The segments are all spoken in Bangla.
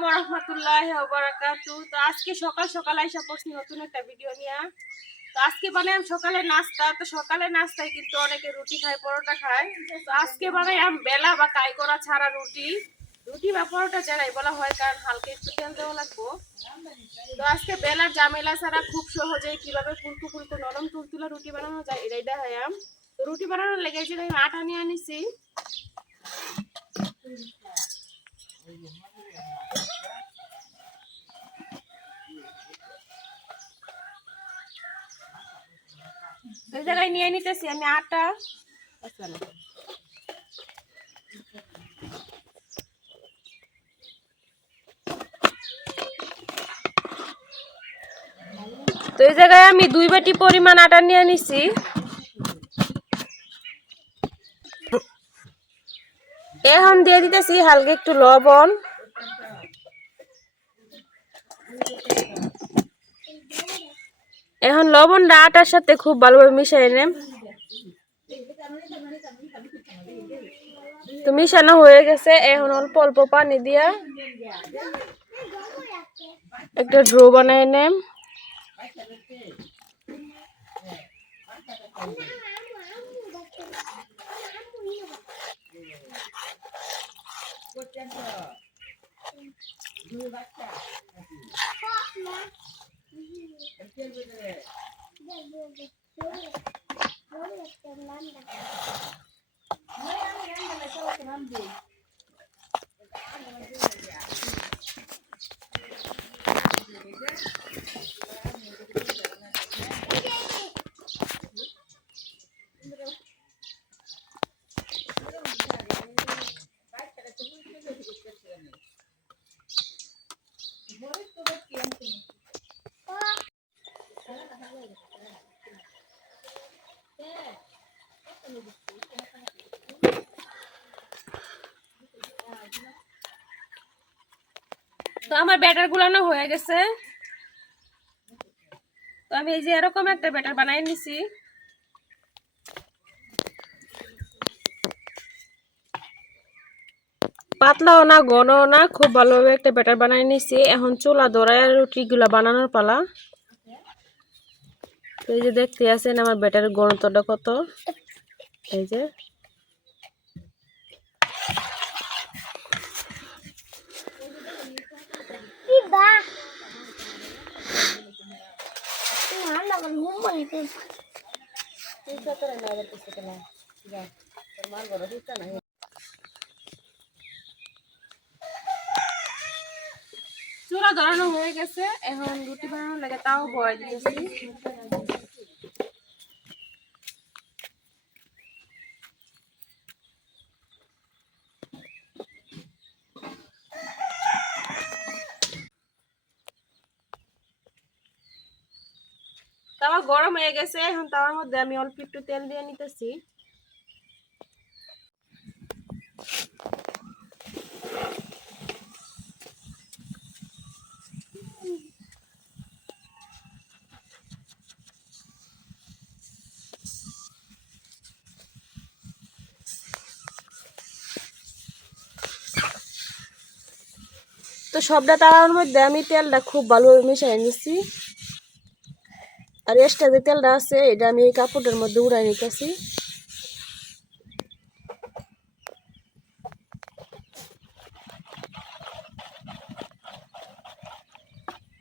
আলাইকুম ওয়া রাহমাতুল্লাহি ওয়া বারাকাতুহু। তো আজকে সকাল সকাল আইসা পড়ছি নতুন একটা ভিডিও নিয়ে। তো আজকে বানাইলাম সকালে নাস্তা। তো সকালে নাস্তায় কিন্তু অনেকে রুটি খায়, পরোটা খায়। তো আজকে বানাইলাম বেলা বা কাই করা ছাড়া রুটি। রুটি বা পরোটা যারাই বলা হয়, কারণ হালকা একটু তেল দেওয়া লাগবো। তো আজকে বেলার ঝামেলা ছাড়া খুব সহজে কিভাবে ফুলকু ফুলকু নরম তুলতুলা রুটি বানানো যায় এটাই দেখাইলাম। তো রুটি বানানোর লেগে যে আমি আটা নিয়ে আনিছি। এই জায়গায় নিয়ে নিতেছি আমি আটা। তো এই জায়গায় আমি 2 বাটি পরিমাণ আটা নিয়ে নিছি। এখন দিয়ে দিতেছি হালকা একটু লবণ। এখন লবণটা আটার সাথে খুব ভালোভাবে মিশিয়ে নেব। তো মিশানো হয়ে গেছে। এখন অল্প অল্প পানি দিয়া একটা ডো বানাই নেব। তো আমার ব্যাটার গুলানো হয়ে গেছে। তো আমি এই যে এরকম একটা ব্যাটার বানাই নিছি। পাতলাও না ঘনও না, খুব ভালোভাবে একটা ব্যাটার বানাই নিছি। এখন চুলা ধরায় রুটিগুলা বানানোর পালা। তো এই যে দেখতে আছেন আমার ব্যাটারের ঘনত্বটা কত। এই যে চুলা ধরানো হয়ে গেছে। এখন রুটি বানানোর লাগে তাও বয় দিতেছি। তাওয়া গরম হয়ে গেছে। এখন তাওয়ার মধ্যে আমি অল্প একটু তেল দিয়ে নিতেছি। তো সবটা তাওয়ার মধ্যে আমি তেলটা খুব ভালোভাবে মিশিয়ে নিচ্ছি। আর এক্সট্রা যে তেলটা আছে এটা আমি এই কাপড়ের মধ্যে উড়াই নিতেছি।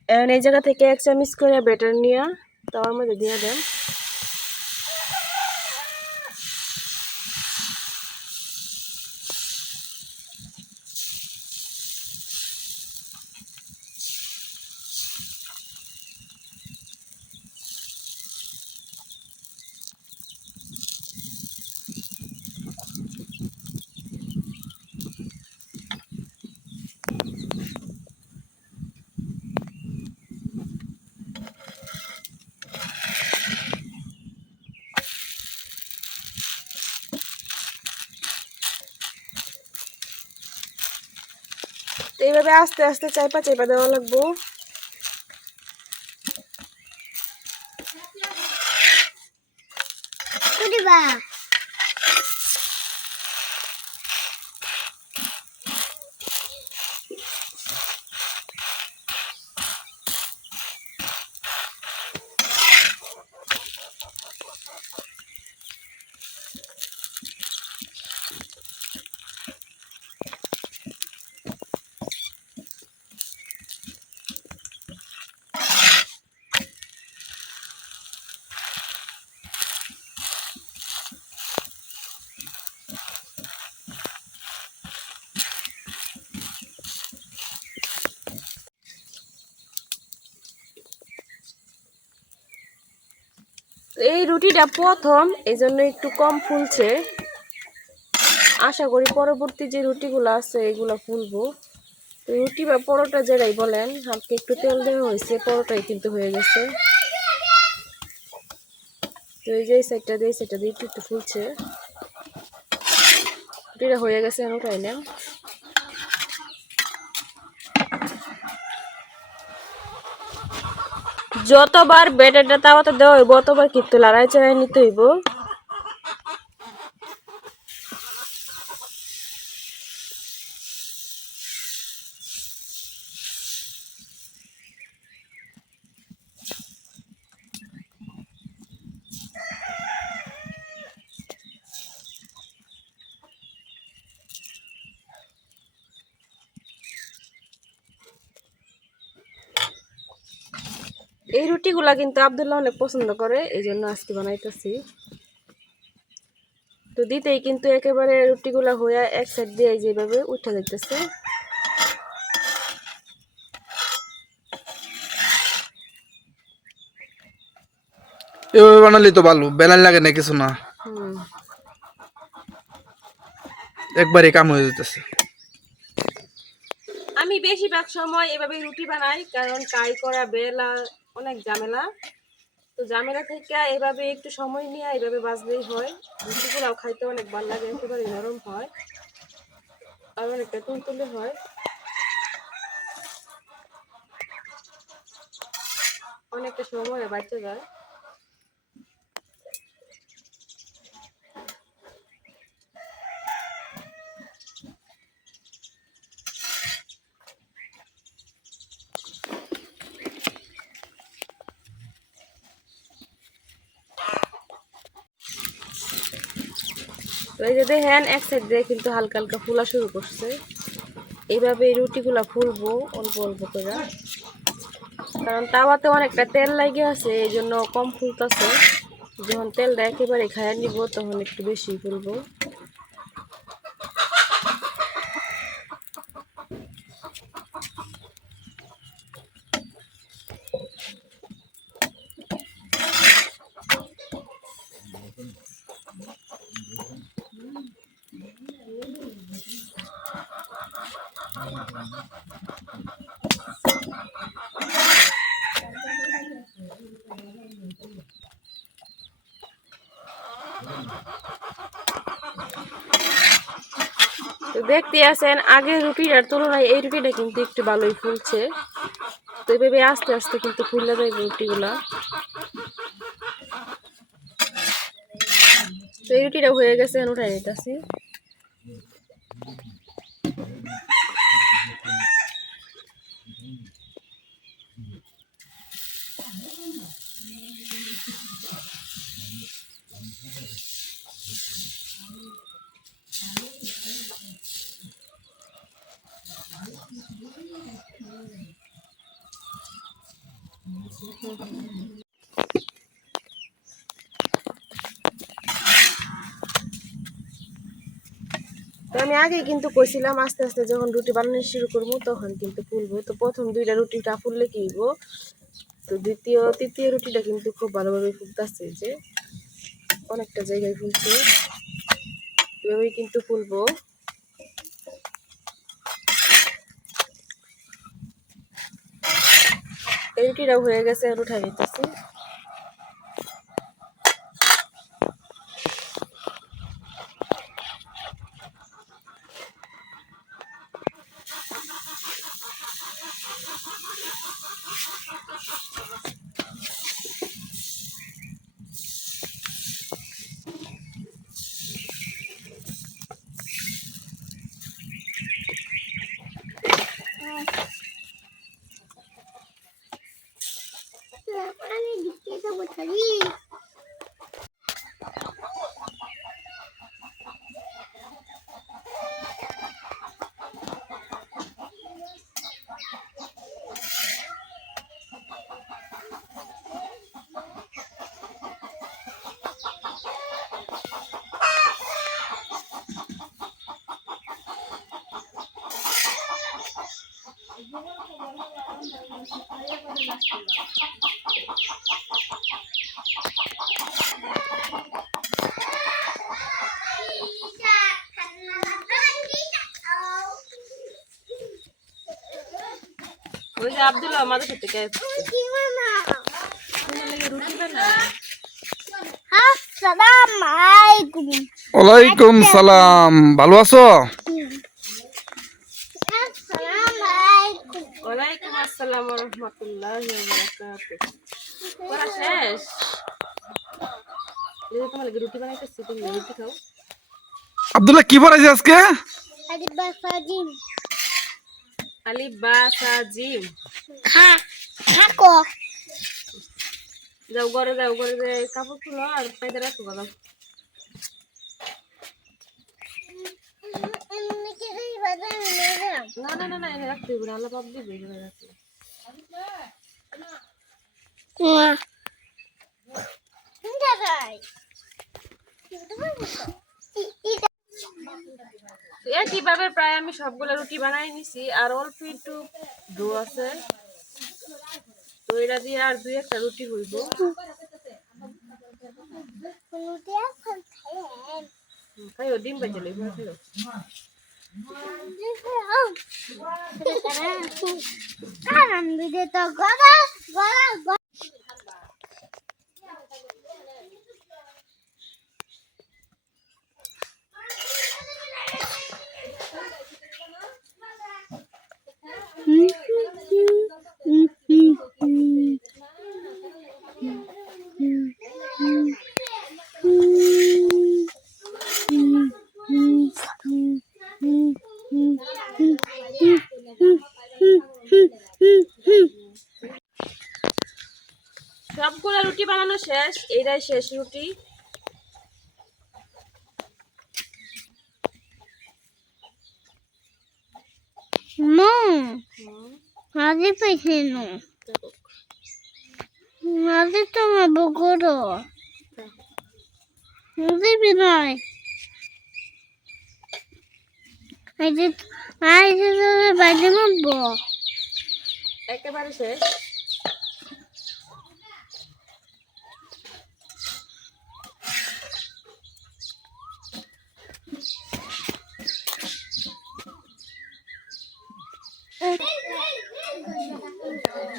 এখন এই জায়গা থেকে 1 চামচ করে ব্যাটার নিয়ে তাওয়ার মধ্যে দিয়ে দেন। তো এইভাবে আস্তে আস্তে চাইপা চাইপা দেওয়া লাগবো। এই রুটিটা প্রথম, এই জন্য একটু কম ফুলছে। আশা করি পরবর্তী যে রুটিগুলো আছে এগুলো ফুলবো। তো রুটি বা পরোটা যেটাই বলেন, হালকা একটু তেল দেওয়া হয়েছে, পরোটাই কিন্তু হয়ে গেছে। তো এই যে সাইডটা দিয়ে সেটা দিয়ে একটু একটু ফুলছে। রুটিটা হয়ে গেছে, আমি উঠাই না। যতবার ব্যাটারটা তাওয়াতে দেওয়া হইব অতবার কিন্তু লড়াই চাড়াই নিতে হইব। এই রুটিগুলা কিন্তু আব্দুল্লাহ অনেক পছন্দ করে, এই জন্য আজকে বানাইতেছি। তো দিতেই কিন্তু একেবারে রুটিগুলা হয়ে এক সাইড দিয়ে যেভাবে উঠে যাইতেছে। এভাবে বানালি তো ভালো, বেলান লাগে না কিছু না, একবারে কাম হয়ে যেতেছে। আমি বেশিরভাগ সময় এভাবে রুটি বানাই, কারণ কাই করা বেলা অনেক ঝামেলা। তো ঝামেলা থেকে এভাবে একটু সময় নিয়ে এইভাবে বাজলেই হয়। রুটিগুলাও খাইতে অনেক ভালো লাগে, একেবারে নরম হয় আর অনেকটা তুলতুলে হয়, অনেকটা সময় বাঁচতে যায়। তো এই যে দেখেন এক সাইড দিয়ে কিন্তু হালকা হালকা ফুলা শুরু করছে। এইভাবে এই রুটিগুলা ফুলবো অল্প অল্প করে, কারণ তাওয়াতে অনেকটা তেল লাগে আছে, এই জন্য কম ফুলতেছে। যখন তেলটা একেবারে খাইয়ে নিব তখন একটু বেশি ফুলবো। তো দেখতে আছেন আগের রুটিটার তুলনায় এই রুটিটা কিন্তু একটু ভালোই ফুলছে। তো এইভাবে আস্তে আস্তে কিন্তু ফুলে যায় রুটিগুলা। তো এই রুটিটা হয়ে গেছে, উঠাই নিতেছি। তো আমি আগে কিন্তু কইছিলাম আস্তে আস্তে যখন রুটি বানানো শুরু করবো তখন কিন্তু ফুলবো। তো প্রথম দুইটা রুটিটা ফুললে কি হইব, তো দ্বিতীয় তৃতীয় রুটিটা কিন্তু খুব ভালোভাবে ফুলতেছে, যে অনেকটা জায়গায় ফুলছে। এভাবেই কিন্তু ফুলবো। এই রুটিটাও হয়ে গেছে, আর উঠাই নিতেছি। ওই যে আব্দুল্লাহ আমাদের সাথে রুটি বানায়। আসসালামু আলাইকুম। ওয়ালাইকুম সালাম, ভালো আছো? আসসালামু আলাইকুম। ওয়ালাইকুম আসসালাম ওয়া রাহমাতুল্লাহি ওয়া বারাকাতুহু। পড়া শেষ? এই যে তোমার লাগি রুটি বানাইতেছি, তুমি রুটি খাও। আব্দুল্লাহ কি পড়াইছে আজকে? আলিফ বা সাজিম। আলিফ বা সা জিম। খাকো। যাও ঘরে যাও, ঘরে যে কাপড় খুলো আর পায়দা রাখো দাও। না না না না, এনে রাখতে হবে না, আল্লাহ পাপ দিবে এখানে রাখলে। তো একইভাবে প্রায় আমি সবগুলো রুটি বানাই নিছি, আর অল্প একটু ডো আছে, তো এটা দিয়ে আর দুই একটা রুটি হইব। খাইও, ডিম বাজে লইব, খাইও। সবগুলো রুটি বানানো শেষ, এইটাই শেষ রুটি। মাঝে পেয়েছে নো মাঝে তোমার বকরো মাঝে বিনয় আইজে বাইরে মারবো একেবারে শেষ।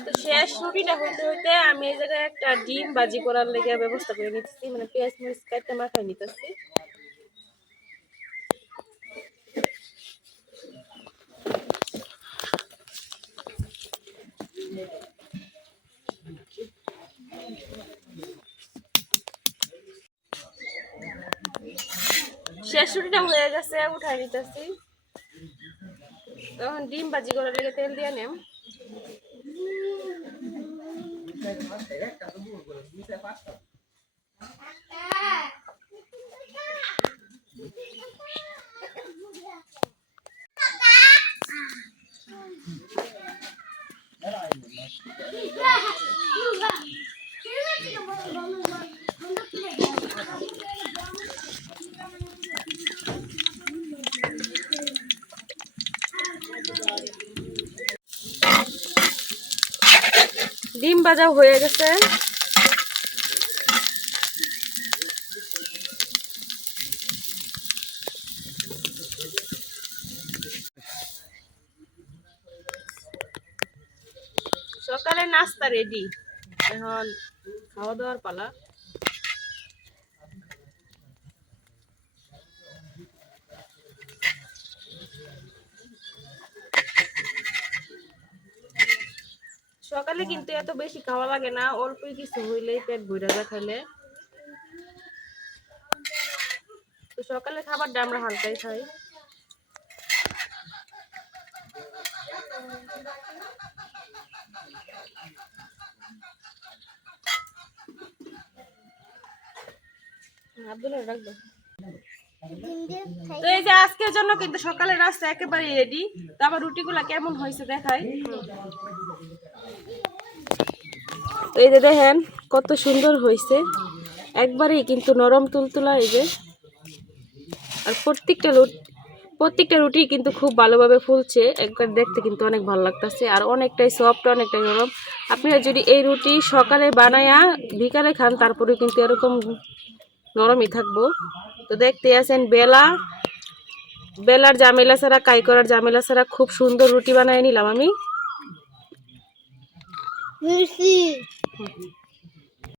তো শেষ রুটিটা হইতে হইতে আমি এই জায়গায় একটা ডিম ভাজি করার লেগে ব্যবস্থা করে নিতেছি, মানে পেঁয়াজ মরিচ কাটতে মাখাই নিতেছি। শেষ রুটিটা হয়ে গেছে, উঠাই নিতেছি। তখন ডিম ভাজি করার লেগে তেল দিয়ে নেম। ডিম ভাজা হয়ে গেছে। সকালে নাস্তা রেডি, এখন খাওয়া দাওয়ার পালা। সকালে কিন্তু এত বেশি খাওয়া লাগে না, অল্প কিছু হইলেই পেট ভরে যায় খাইলে। তো সকালে খাবারটা আমরা হালকাই খাই। আব্দুল্লাহ রাখবো। তো এই যে আজকের জন্য কিন্তু সকালের নাস্তা একেবারে রেডি। তো আবার রুটিগুলা কেমন হয়েছে দেখাই। তো এই যে দেখেন কত সুন্দর হয়েছে, একবারেই কিন্তু নরম তুলতুলা। এই যে আর প্রত্যেকটা রুটি কিন্তু খুব ভালোভাবে ফুলছে, একবার দেখতে কিন্তু অনেক ভালো লাগতেছে আর অনেকটাই সফট, অনেকটাই নরম। আপনারা যদি এই রুটি সকালে বানায়া বিকালে খান তারপরে কিন্তু এরকম নরমই থাকবো। তো দেখতে আছেন বেলার ঝামেলা ছাড়া, কাই করার ঝামেলা ছাড়া খুব সুন্দর রুটি বানায় নিলাম আমি।